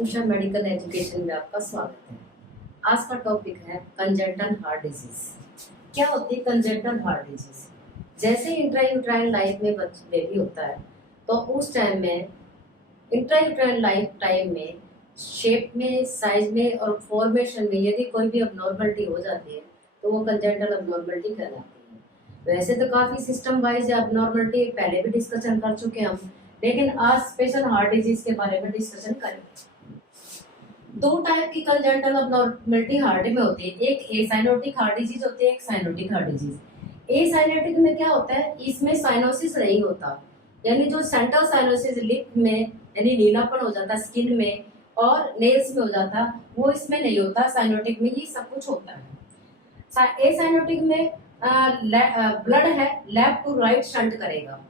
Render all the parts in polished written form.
Usha medical education में आपका स्वागत है। आज का टॉपिक है कंजेंटल हार्ट डिजीज। क्या होती है कंजेंटल हार्ट डिजीज? जैसे इंट्रायूट्राइन लाइफ में बेबी होता है तो उस टाइम में इंट्रायूट्राइन लाइफ टाइम में शेप में, साइज में और फॉर्मेशन में यदि कोई भी अबनॉर्मलिटी हो जाती है तो वो कंजेंटल अबनॉर्मलिटी कहलाती है। वैसे तो काफी सिस्टम वाइज अबनॉर्मलिटी पहले भी डिस्कशन कर चुके हैं हम, लेकिन आज स्पेशल हार्ट डिजीज के बारे में डिस्कशन करेंगे। दो टाइप की कंजेंटल अबनॉर्मलिटी हार्ट में होती है, एक एसाइनोटिक हार्ट डिजीज होती है, एक साइनोटिक हार्ट डिजीज। एसाइनोटिक में क्या होता है, इसमें साइनोसिस नहीं होता, यानी जो सेंट्रल साइनोसिस लिप में यानी नीलापन हो जाता है स्किन में और नेल्स में हो जाता, वो इसमें नहीं होता। साइनोटिक में ये सब कुछ होता है। एसाइनोटिक में ब्लड है लेफ्ट टू राइट शंट करेगा,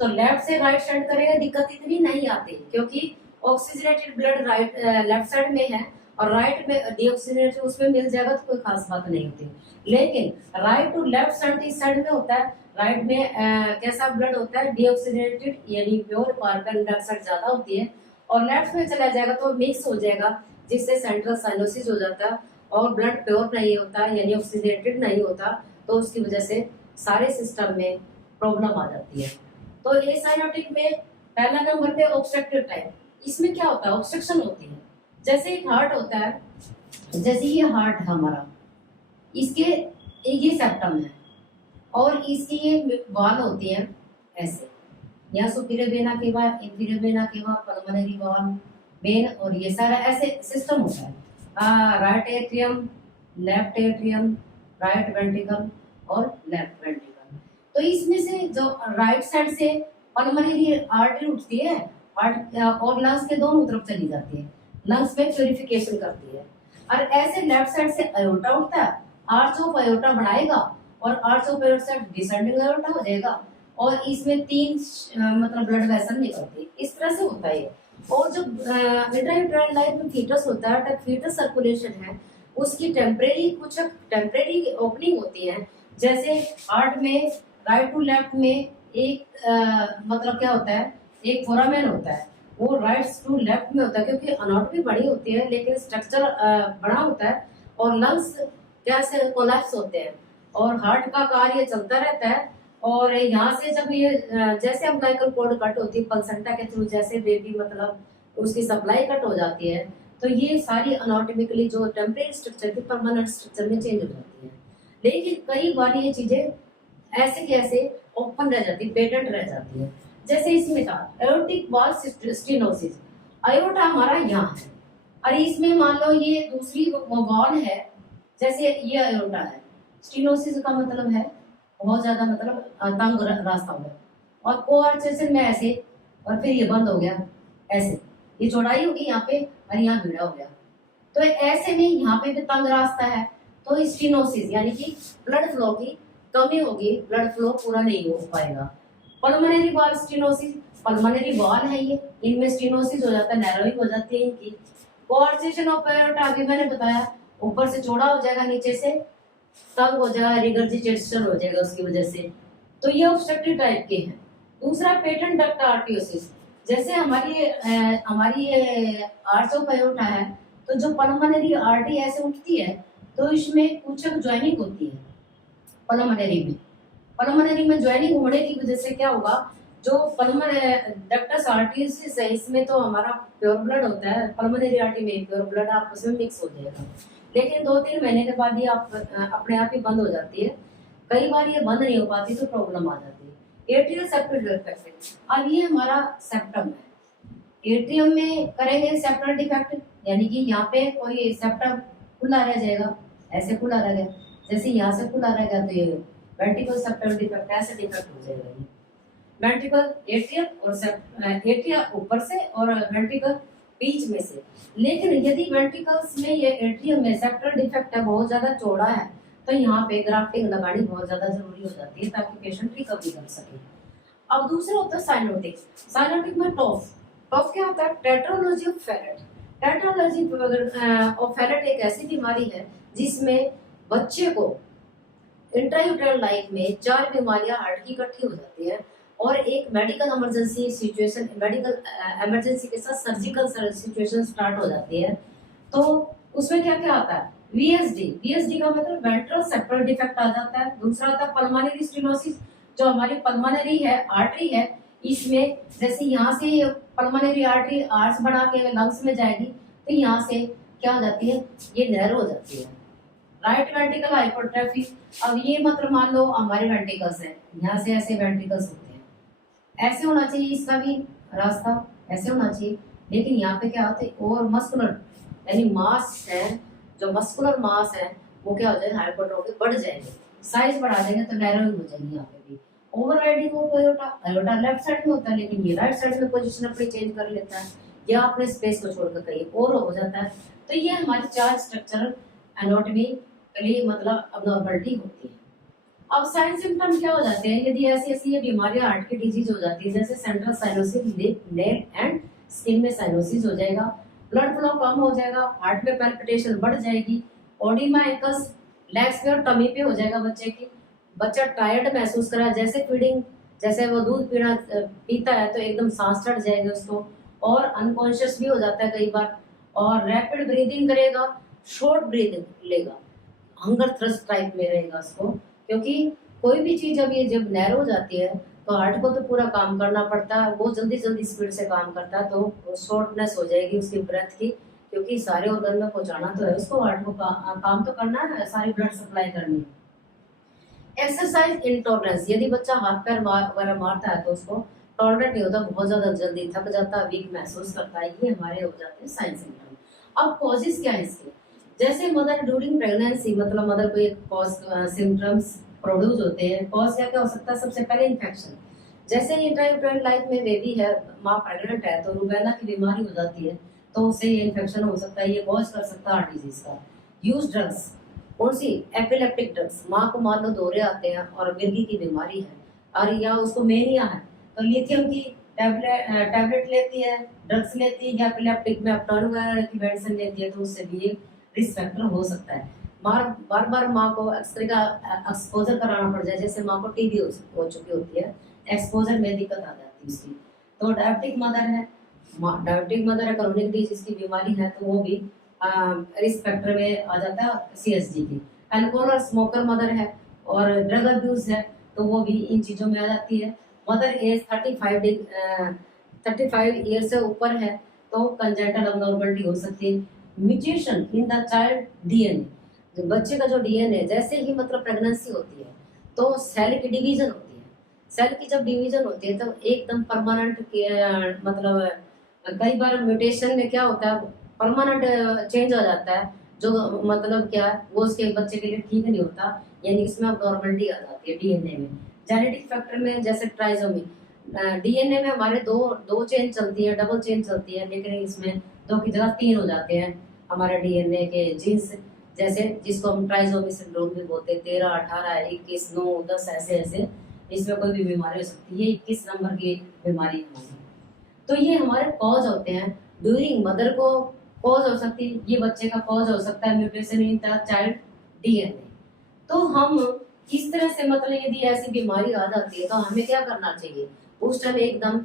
तो लेफ्ट से राइट शंट करेगा, दिक्कत इतनी नहीं आती क्योंकि oxygenated blood right left side में है और राइट में डीऑक्सीजनेटेड उसमें मिल जाएगा तो कोई खास बात नहीं होती। लेकिन राइट टू लेफ्ट शंट इस साइड में होता है, राइट में कैसा ब्लड होता है, डीऑक्सीजनेटेड यानी प्योर कार्बन डाइऑक्साइड ज्यादा होती है, और लेफ्ट में चला जाएगा तो मिक्स हो जाएगा जिससे सेंट्रल साइनोसिस हो जाता है और ब्लड प्योर नहीं होता यानी ऑक्सीजनेटेड नहीं होता, तो उसकी वजह से सारे सिस्टम में प्रॉब्लम आ जाती है। तो एसाइनोटिक में पहला नंबर पे ऑब्स्ट्रक्टिव टाइप, इसमें क्या होता है, ऑब्स्ट्रक्शन होती है। जैसे एक हार्ट होता है, जैसे ये हार्ट है हमारा, इसके ये सेप्टम है और इसकी ये वॉल होती है ऐसे, यहाँ superior vena cava, inferior vena cava, pulmonary wall, when, और ये सारा ऐसे सिस्टम होता है। Right atrium, left atrium, right ventricle और लेफ्ट वेंट्रिकल। तो इसमें से जो राइट साइड से पल्मोनरी आर्टरी उठती है और लंग्स के दोनों तरफ चली जाती है, लंग्स में प्यूरिफिकेशन करती है। और ऐसे लेफ्ट साइड से अयोटा उठता है, आर्च ऑफ अयोटा बढ़ाएगा और आर्च ऑफ अयोटा से डिसेंडिंग अयोटा हो जाएगा और इसमें तीन मतलब ब्लड वेसल निकलती है, इस तरह से होता है। और जो इंट्रायूट्राइन लाइफ में फीटस होता है, फीटस सर्कुलेशन है, उसकी कुछ टेम्परेरी ओपनिंग होती है। जैसे हार्ट में राइट टू लेफ्ट में एक मतलब क्या होता है, एक फोरामेन होता है, वो राइट टू लेफ्ट में होता है क्योंकि अनाटॉमी बड़ी होती है लेकिन स्ट्रक्चर बड़ा होता है, और लंग्स कैसे कोलैप्स होते हैं और हार्ट का कार्य चलता रहता है। और यहाँ से जब ये जैसे अम्बिलिकल कॉर्ड कट होती है प्लसेंटा के थ्रू, जैसे बेबी मतलब उसकी सप्लाई कट हो जाती है, तो ये सारी अनाटॉमिकली जो टेम्परेरी स्ट्रक्चर थी परमानेंट स्ट्रक्चर में चेंज हो जाती है। लेकिन कई बार ये चीजें ऐसे कैसे ओपन रह जाती, पेटेंट रह जाती है। जैसे इसमें था एओर्टिक वॉल स्टेनोसिस, अयोटा हमारा यहाँ है और इसमें मान लो ये दूसरी वॉल है, जैसे ये अयोटा है, स्टेनोसिस का मतलब है बहुत ज्यादा मतलब तंग रास्ता हो गया, और कोआर्टिशन में ऐसे और फिर ये बंद हो गया ऐसे, ये चौड़ाई होगी यहाँ पे और यहाँ भिड़ा हो गया, तो ऐसे में यहाँ पे भी तंग रास्ता है, तो स्टेनोसिस यानी कि ब्लड फ्लो की कमी होगी, ब्लड फ्लो पूरा नहीं हो पाएगा। Pulmonary wall stenosis, pulmonary wall है ये, इनमें स्टेनोसिस हो जाता है, नैरोइंग हो जाती है इनकी। कोआर्टिशन ऑफ एओर्टा अभी मैंने बताया, ऊपर से चौड़ा हो जाएगा, नीचे से तंग हो जाएगा, रिगर्जिटेशन हो जाएगा उसकी वजह से, तो ये ऑब्स्ट्रक्टिव टाइप के हैं। दूसरा पेटेंट डक्ट आर्टियोसिस, जैसे हमारी आर्च ऑफ एओर्टा है, तो जो पल्मोनरी आर्टरी ऐसे उठती है तो इसमें कुछ ज्वाइनिंग होती है पल्मोनरी में। पल्मोनरी में ज्वाइनिंग होने की वजह से क्या होगा, जो पल्मोनरी डक्टस आर्टरीज है इसमें तो हमारा प्योर ब्लड होता है, पल्मोनरी आर्टरी में प्योर ब्लड आपस में मिक्स हो जाएगा, लेकिन 2-3 महीने के बाद ये अपने आप ही बंद हो जाती है। कई बार ये बंद नहीं हो पाती तो प्रॉब्लम आ जाती है। एट्रियल सेप्टल डिफेक्ट, अब ये हमारा सेप्टम है, एट्रियम में करेंगे सेप्टल डिफेक्ट, यानी कि यहाँ पे कोई सेप्टम खुला रह जाएगा, ऐसे खुला रह गया, जैसे यहाँ से खुला रह गया तो ये वेंट्रिकल सेप्टल डिफेक्ट ऐसे डिफेक्ट हो जाएगा। ये वेंट्रिकल एट्रियम और एट्रिया ऊपर से और वेंट्रिकल बीच में से, लेकिन यदि वेंट्रिकल्स में ये एट्रियम में सेप्टल डिफेक्ट है, बहुत ज्यादा चौड़ा है, तो यहाँ पे ग्राफ्टिंग लगानी बहुत ज्यादा जरूरी हो जाती है ताकि पेशेंट रिकवरी कर सके। अब दूसरा होता है साइनोटिक। साइनोटिक में टॉफ क्या होता है, tetralogy of Fallot. Tetralogy of Fallot एक ऐसी बीमारी है जिसमें बच्चे को इंट्रायूट्राइन लाइफ में 4 बीमारियां हार्ट की इकट्ठी हो जाती है, और एक medical emergency situation, medical emergency के साथ सर्जिकल सिचुएशन स्टार्ट हो जाती है। तो उसमें क्या क्या आता है, वीएसडी का मतलब वेंट्रल सेप्टल डिफेक्ट आ जाता है। दूसरा आता है पल्मोनरी स्टेनोसिस, जो हमारी पल्मोनरी है, आर्टरी है, इसमें जैसे यहाँ से पल्मोनरी आर्टरी आर्स बढ़ा के लंग्स में जाएगी, तो यहाँ से क्या हो जाती है, ये नैरो हो जाती है। राइट वेंट्रिकल हाइपरट्रॉफी, अब ये मतलब मान लो हमारे वेंट्रिकल्स है, यहाँ से ऐसे वेंट्रिकल्स होते हैं, ऐसे होना चाहिए इसका भी रास्ता, ऐसे होना चाहिए, लेकिन यहाँ पे क्या होता है, और मस्कुलर यानी मास है, जो मस्कुलर मास है वो क्या हो जाएगा, हाइपरट्रॉफी बढ़ जाएगी, साइज बढ़ा देंगे तो नैरोइंग हो जाएगी। यहाँ पे भी overriding of iota left side में होता है, लेकिन ये राइट साइड में पोजीशन अपनी चेंज कर लेता है, या अपने स्पेस को छोड़कर कहीं और हो जाता है। तो ये हमारी 4 स्ट्रक्चरल एनाटॉमी के लिए मतलब अबनॉर्मलिटी होती है। अब साइन सिम्टम क्या हो जाते हैं, यदि ऐसी ऐसी ये बीमारियां हार्ट की डिजीज हो जाती है, जैसे central cyanosis, neck and skin में साइनोसिस हो जाएगा, ब्लड फ्लो कम हो जाएगा, हार्ट में पैल्पिटेशन बढ़ जाएगी, ओडिमा एकस लेग्स पे और टमी पे हो जाएगा बच्चे की, बच्चा टायर्ड महसूस करा, जैसे फीडिंग, जैसे वो दूध पीता है तो एकदम सांस चढ़ जाएगी उसको, और अनकॉन्शियस भी हो जाता है कई बार, और रैपिड ब्रीदिंग करेगा, शॉर्ट ब्रीदिंग लेगा, हंगर थ्रस्ट टाइप में रहेगा उसको, क्योंकि कोई भी चीज जब नैरो हो जाती है तो हार्ट को तो पूरा काम करना पड़ता है, वो जल्दी जल्दी स्पीड से काम करता है, तो शॉर्टनेस हो जाएगी उसकी ब्रेथ की, क्योंकि सारे ऑर्गन में पहुंचाना तो है उसको, हार्ट को काम तो करना है, सारी ब्लड सप्लाई करनी है। एक्सरसाइज इंटॉलरेंस, यदि बच्चा हाथ पैर वगैरह मारता है तो उसको टॉलरेट नहीं होता, बहुत ज्यादा जल्दी थक जाता है, वीक महसूस करता है, ये हमारे हो जाते हैं साइन सिम्टम। अब कॉजेस क्या है इसके, जैसे मदर ड्यूरिंग प्रेगनेंसी, मतलब मदर को एक कॉज सिम्टम्स प्रोड्यूस होते हैं, कॉज क्या क्या हो सकता है, सबसे पहले इन्फेक्शन, जैसे इंट्रायूटेराइन लाइफ में बेबी है, माँ प्रेग्नेंट है तो रूबेला की बीमारी हो जाती है, तो उससे ये इन्फेक्शन हो सकता है, ये कॉज कर सकता है हार्ट डिजीज का। यूज ड्रग्स, कौन सी, एपिलेप्टिक ड्रग्स, माँ को मान लो दौरे आते हैं और मिर्गी की बीमारी है और या उसको मेनिया है, तो लिथियम की टैबलेट लेती है, ड्रग्स लेती है, या एपिलेप्टिक में अपटॉन वगैरह की मेडिसिन लेती है, तो उससे भी एक रिस्क फैक्टर हो सकता है। बार बार माँ को एक्सरे का एक्सपोजर कराना पड़ जाए, जैसे माँ को टीबी हो चुकी होती है, एक्सपोजर में दिक्कत आ जाती है उसकी। तो डायबिटिक मदर है, डायबिटिक मदर है, क्रोनिक डिजीज की बीमारी है, तो वो भी रिस्क फैक्टर में आ जाता है सीएसडी की। अल्कोहल और स्मोकर मदर है और ड्रग अब्यूज है, तो वो भी इन चीजों में आ जाती है। मदर एज 35 ईयर से ऊपर है तो कंजेंटल अबनॉर्मलिटी हो सकती है। Mutation in the child DNA, जो बच्चे का जो डीएनए, जैसे ही मतलब प्रेगनेंसी होती है तो सेल की डिवीजन होती है, सेल की जब डिवीजन होती है तो एकदम परमानेंट मतलब कई बार म्यूटेशन में क्या होता है, परमानेंट चेंज हो जाता है, जो मतलब क्या है वो उसके बच्चे के लिए ठीक नहीं होता, यानी इसमें अबनॉर्मलिटी आ जाती है डीएनए में। जेनेटिक फैक्टर में जैसे ट्राइसोमी, डीएनए में हमारे दो चेन चलती है, डबल चेन चलती है, लेकिन इसमें 2 की जगह 3 हो जाते हैं हमारे डीएनए के जीन्स, जैसे जिसको हम ट्राइसोमी सिंड्रोम भी बोलते हैं, 13, 18, 21, 9, 10 ऐसे ऐसे, इसमें कोई भी बीमारी हो सकती है, ये 21 नंबर की बीमारी है हमारी। तो ये हमारे कॉज होते हैं ड्यूरिंग, मदर को कॉज हो सकती है, ये बच्चे का कॉज हो सकता है mutation in the child DNA. तो हम इस तरह से मतलब यदि ऐसी बीमारी आ जाती है तो हमें क्या करना चाहिए, उस टाइम एकदम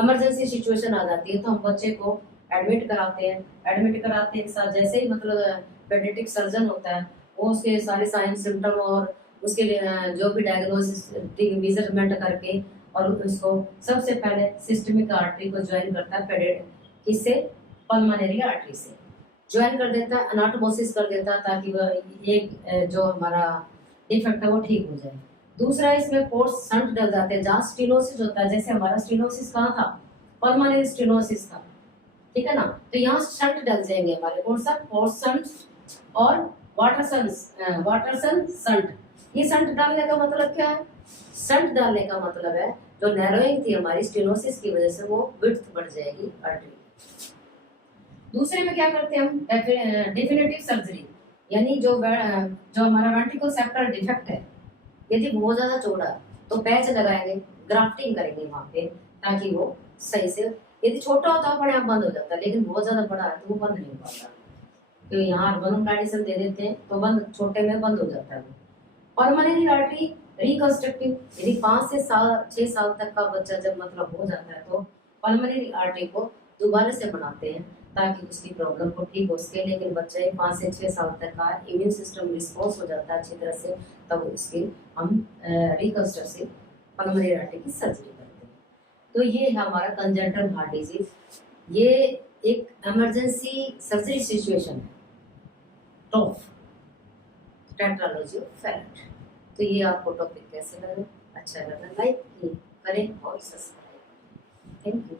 इमरजेंसी सिचुएशन आ जाती है तो हम बच्चे को एडमिट कराते हैं, एडमिट कराते के साथ जैसे ही मतलब पेडियाट्रिक सर्जन होता है वो उसके सारे साइन सिम्टम और उसके जो भी डायग्नोसिस मेजरमेंट करके और उसको सबसे पहले सिस्टमिक आर्टरी को ज्वाइन करता है, किससे, पल्मोनरी आर्टरी से ज्वाइन कर देता है, अनाटोमोसिस कर देता है, ताकि वह एक जो हमारा डिफेक्ट है वो ठीक हो जाए। दूसरा इसमें पोर्स शंट डल जाते हैं, जहाँ स्टेनोसिस होता है, जैसे हमारा स्टेनोसिस कहाँ था, पल्मोनरी स्टेनोसिस था, ठीक है ना, तो यहाँ शंट डल जाएंगे हमारे, कौन सा, पोर्स शंट और वाटरसन शंट। ये शंट डालने का मतलब क्या है, शंट डालने का मतलब है जो नैरोइंग थी हमारी स्टेनोसिस की वजह से वो विड्थ बढ़ जाएगी आर्टरी। दूसरे में क्या करते हैं हम, डेफिनेटिव सर्जरी, यानी जो हमारा वेंट्रिकल सेप्टल डिफेक्ट है, यदि बहुत ज्यादा चौड़ा तो पैच लगाएंगे, ग्राफ्टिंग करेंगे वहां पे, ताकि वो सही से, यदि छोटा होता है अपने आप बंद हो जाता है, लेकिन बहुत ज्यादा बड़ा है तो वो बंद नहीं हो पाता, तो यहाँ हार्मोन मेडिसिन दे देते हैं तो बंद, छोटे में बंद हो जाता है। पल्मोनरी आर्टरी रिकंस्ट्रक्टिव, यदि 5 से 6 साल तक का बच्चा जब मतलब हो जाता है तो पल्मोनरी आर्टरी को दोबारा से बनाते हैं ताकि उसकी प्रॉब्लम को ठीक हो सके। लेकिन बच्चे 5 से 6 साल तक का इम्यून सिस्टम रिस्पॉन्स हो जाता है अच्छी तरह से, तब उसकी हम रिकंस्ट्रक्टिव पल्मोनरी आर्टरी की सर्जरी करते हैं। तो ये है हमारा कंजेंटल हार्ट डिजीज। ये एक इमरजेंसी सर्जरी सिचुएशन है, टॉफ टेट्रालॉजी ऑफ फैलेट। तो ये आपको टॉपिक कैसे लगा? अच्छा लगा लाइक करें और सब्सक्राइब। Thank you.